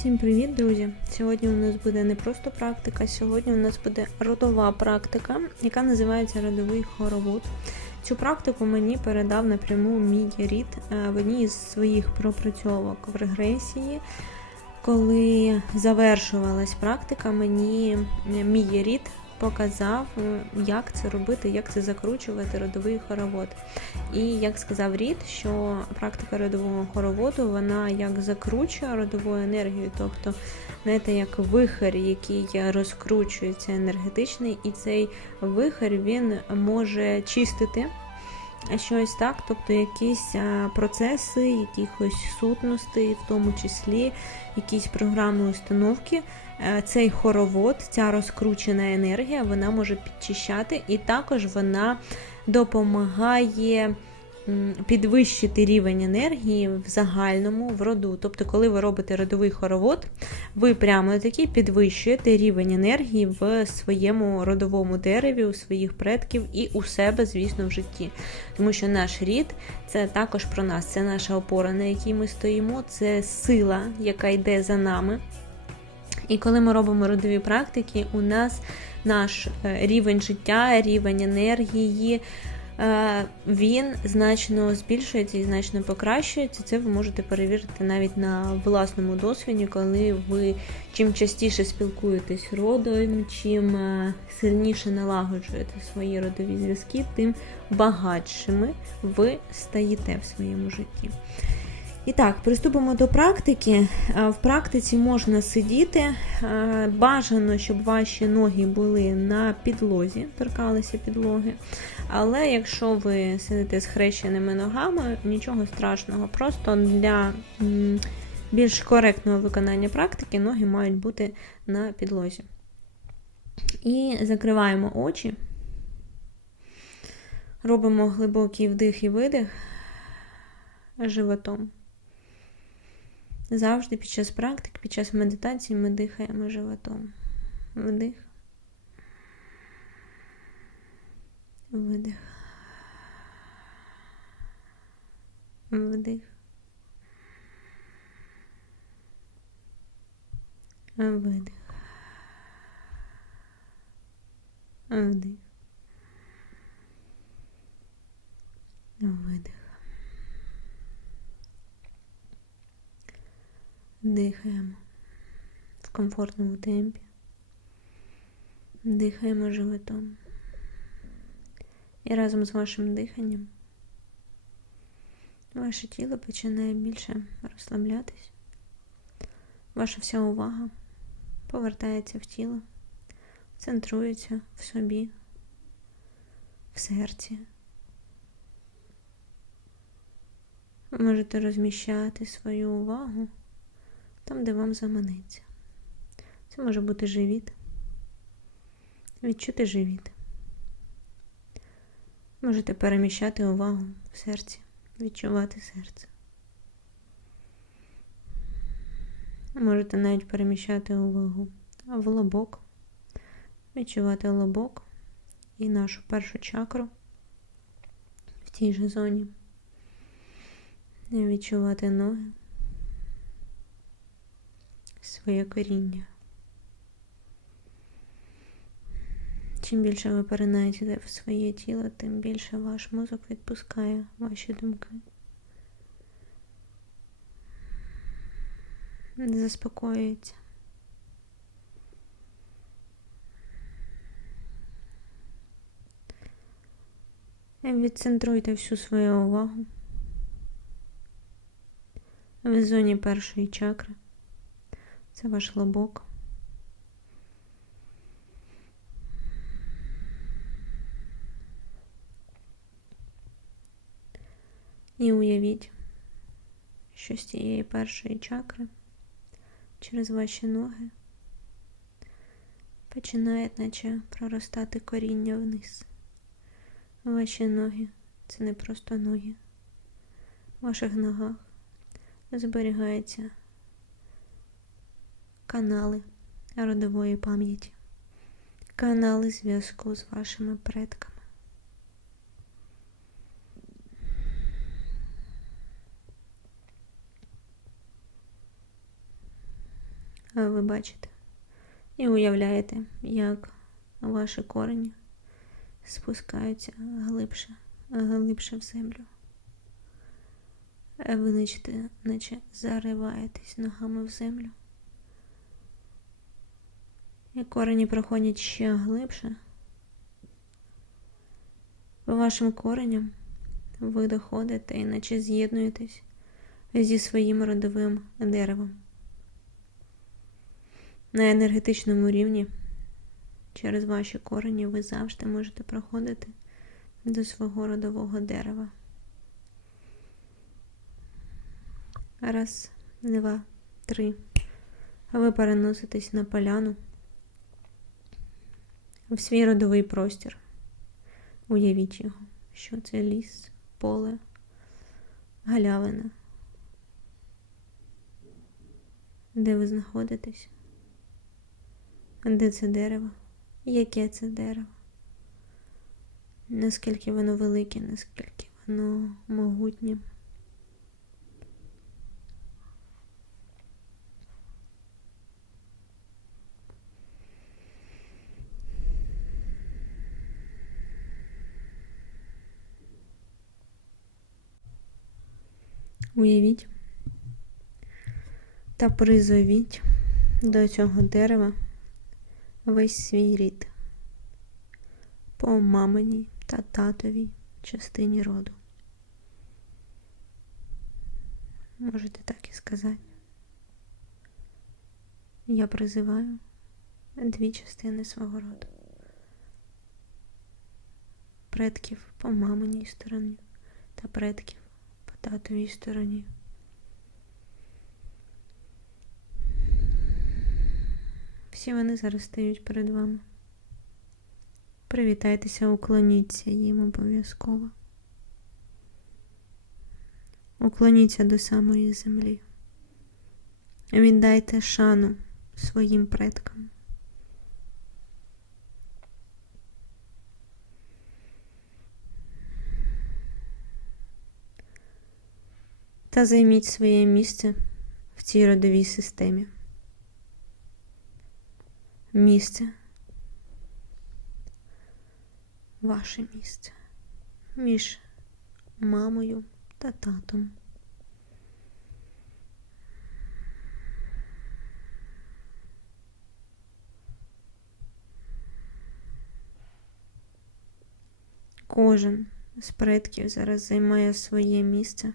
Всім привіт, друзі! Сьогодні у нас буде не просто практика, сьогодні у нас буде родова практика, яка називається родовий хоровод. Цю практику мені передав напряму мій рід е, в одній із своїх пропрацьовок в регресії. Коли завершувалась практика, мені мій рід показав, е, як це робити, як це закручувати родовий хоровод. І як сказав Рід, що практика родового хороводу вона як закручує родову енергію, тобто, знаєте, як вихер, який розкручується енергетичний, і цей вихер він може чистити. Щось так, тобто якісь процеси, якихось сутностей, в тому числі якісь програмні установки, Е, цей хоровод, ця розкручена енергія, вона може підчищати, і також вона допомагає підвищити рівень енергії в загальному в роду. Тобто, коли ви робите родовий хоровод, ви прямо таки підвищуєте рівень енергії в своєму родовому дереві, у своїх предків і у себе, звісно, в житті. Тому що наш рід це також про нас, це наша опора, на якій ми стоїмо, це сила, яка йде за нами. І коли ми робимо родові практики, у нас наш е, рівень життя, рівень енергії, він значно збільшується і значно покращується. Це ви можете перевірити навіть на власному досвіді, коли ви чим частіше спілкуєтесь родом, чим е, сильніше налагоджуєте свої родові зв'язки, тим багатшими ви стаєте в своєму житті. І так, приступимо до практики. Е, в практиці можна сидіти. Е, бажано, щоб ваші ноги були на підлозі, торкалися підлоги. Але якщо ви сидите з хрещеними ногами, нічого страшного. Просто для більш коректного виконання практики ноги мають бути на підлозі. І закриваємо очі, робимо глибокий вдих і видих животом. Завжди під час практики, під час медитації ми дихаємо животом. Вдих. Видих. Вдих. Видих. Вдих. Видих. Дихаємо в комфортному темпі. Дихаємо животом. І разом з вашим диханням ваше тіло починає більше розслаблятись. Ваша вся увага повертається в тіло, центрується в собі, в серці. Ви можете розміщати свою увагу там, де вам заманеться. Це може бути живіт, відчути живіт. Можете переміщати увагу в серці, відчувати серце. Можете навіть переміщати увагу в лобок, відчувати лобок і нашу першу чакру в тій же зоні. Відчувати ноги своє коріння. Чим більше ви перенаєте в своє тіло, тим більше ваш мозок відпускає ваші думки. Заспокоюється. Відцентруйте всю свою увагу в зоні першої чакри. Це ваш лобок. І уявіть, що з цієї першої чакри через ваші ноги починає наче проростати коріння вниз. Ваші ноги це не просто ноги. В ваших ногах зберігається канали родової пам'яті, канали зв'язку з вашими предками. ви бачите. І уявляєте, як ваші корені спускаються глибше, глибше в землю. Ви наче зариваєтесь ногами в землю. І корені проходять ще глибше. По вашим кореням ви доходите і наче з'єднуєтесь зі своїм родовим деревом. На енергетичному рівні через ваші корені ви завжди можете проходити до свого родового дерева. Раз, два, три. Ви переноситесь на поляну в свій родовий простір. Уявіть його, що це ліс, поле, галявина. Де ви знаходитесь? Де це дерево? Яке це дерево? Наскільки воно велике, наскільки воно могутнє? Уявіть та призовіть до цього дерева весь свій рід по маминій та татовій частині роду. Можете так і сказати. Я призиваю дві частини свого роду. Предків по маминій стороні та предків татовій стороні. Всі вони зараз стають перед вами. Привітайтеся, уклоніться їм обов'язково. Уклоніться до самої землі. Віддайте шану своїм предкам. Та займіть своє місце в цій родовій системі. Місце. Ваше місце між мамою та татом. Кожен з предків зараз займає своє місце.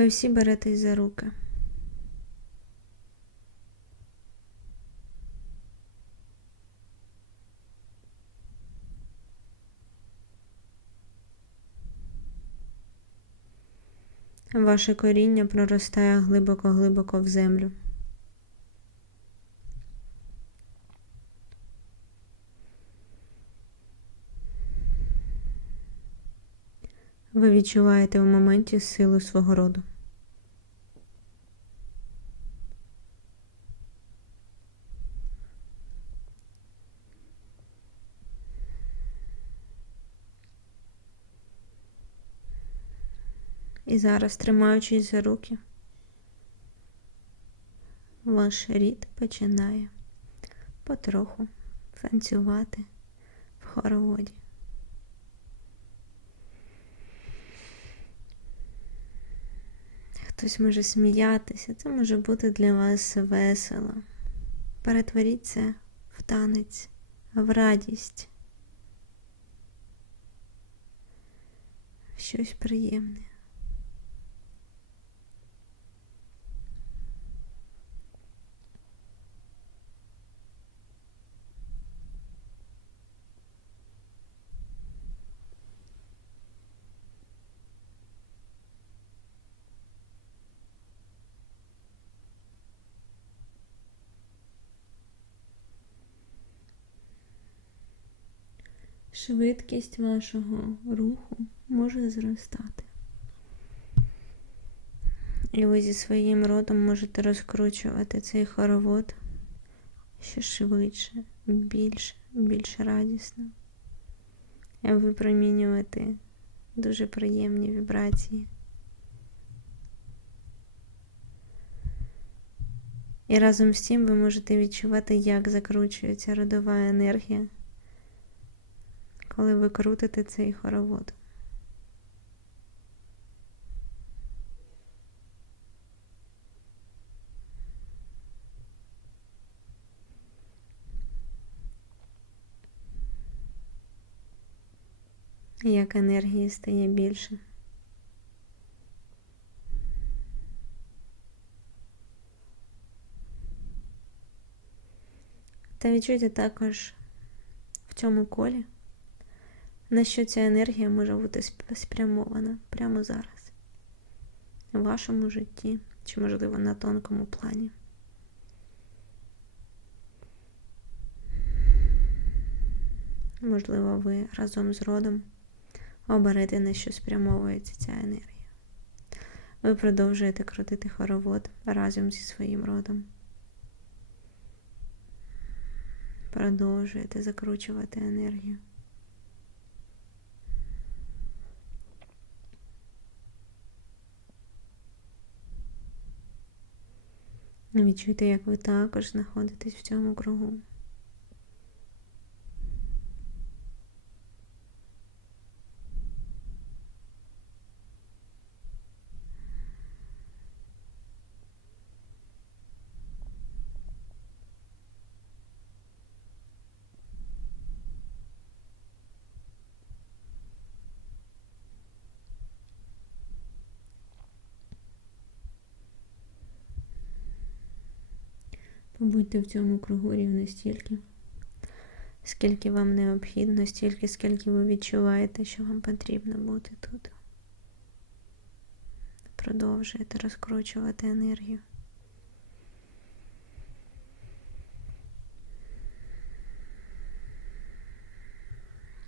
Ви всі беретесь за руки. Ваше коріння проростає глибоко-глибоко в землю. Ви відчуваєте в моменті силу свого роду. І зараз, тримаючись за руки, ваш рід починає потроху танцювати в хороводі. Хтось може сміятися, це може бути для вас весело. Перетворіть це в танець, в радість, в щось приємне. Швидкість вашого руху може зростати. І ви зі своїм родом можете розкручувати цей хоровод ще швидше, більше, більш радісно. Випромінювати дуже приємні вібрації. І разом з тим ви можете відчувати, як закручується родова енергія, коли ви крутите цей хоровод. Як енергії стає більше. Та відчуйте також в цьому колі, на що ця енергія може бути спрямована прямо зараз, у вашому житті, чи, можливо, на тонкому плані. Можливо, ви разом з родом оберете, на що спрямовується ця енергія. Ви продовжуєте крутити хоровод разом зі своїм родом. Продовжуєте закручувати енергію. Відчуйте, як ви також знаходитесь в цьому кругу. Побудьте в цьому кругу рівно стільки, скільки вам необхідно, стільки, скільки ви відчуваєте, що вам потрібно бути тут. Продовжуєте розкручувати енергію.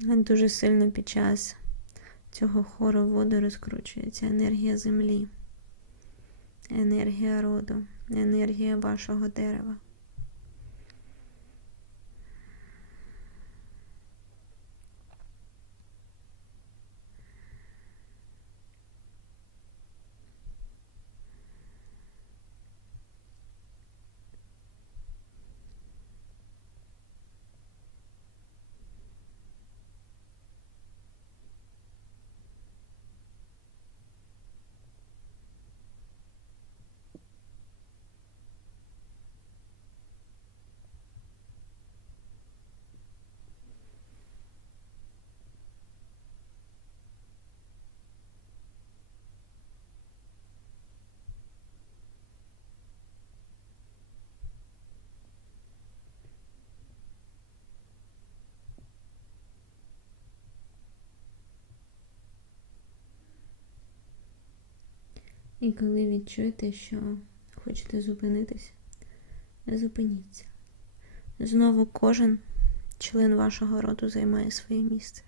Дуже сильно під час цього хороводу розкручується енергія землі, енергія роду, енергія вашого дерева. І коли відчуєте, що хочете зупинитися, зупиніться. Знову кожен член вашого роду займає своє місце.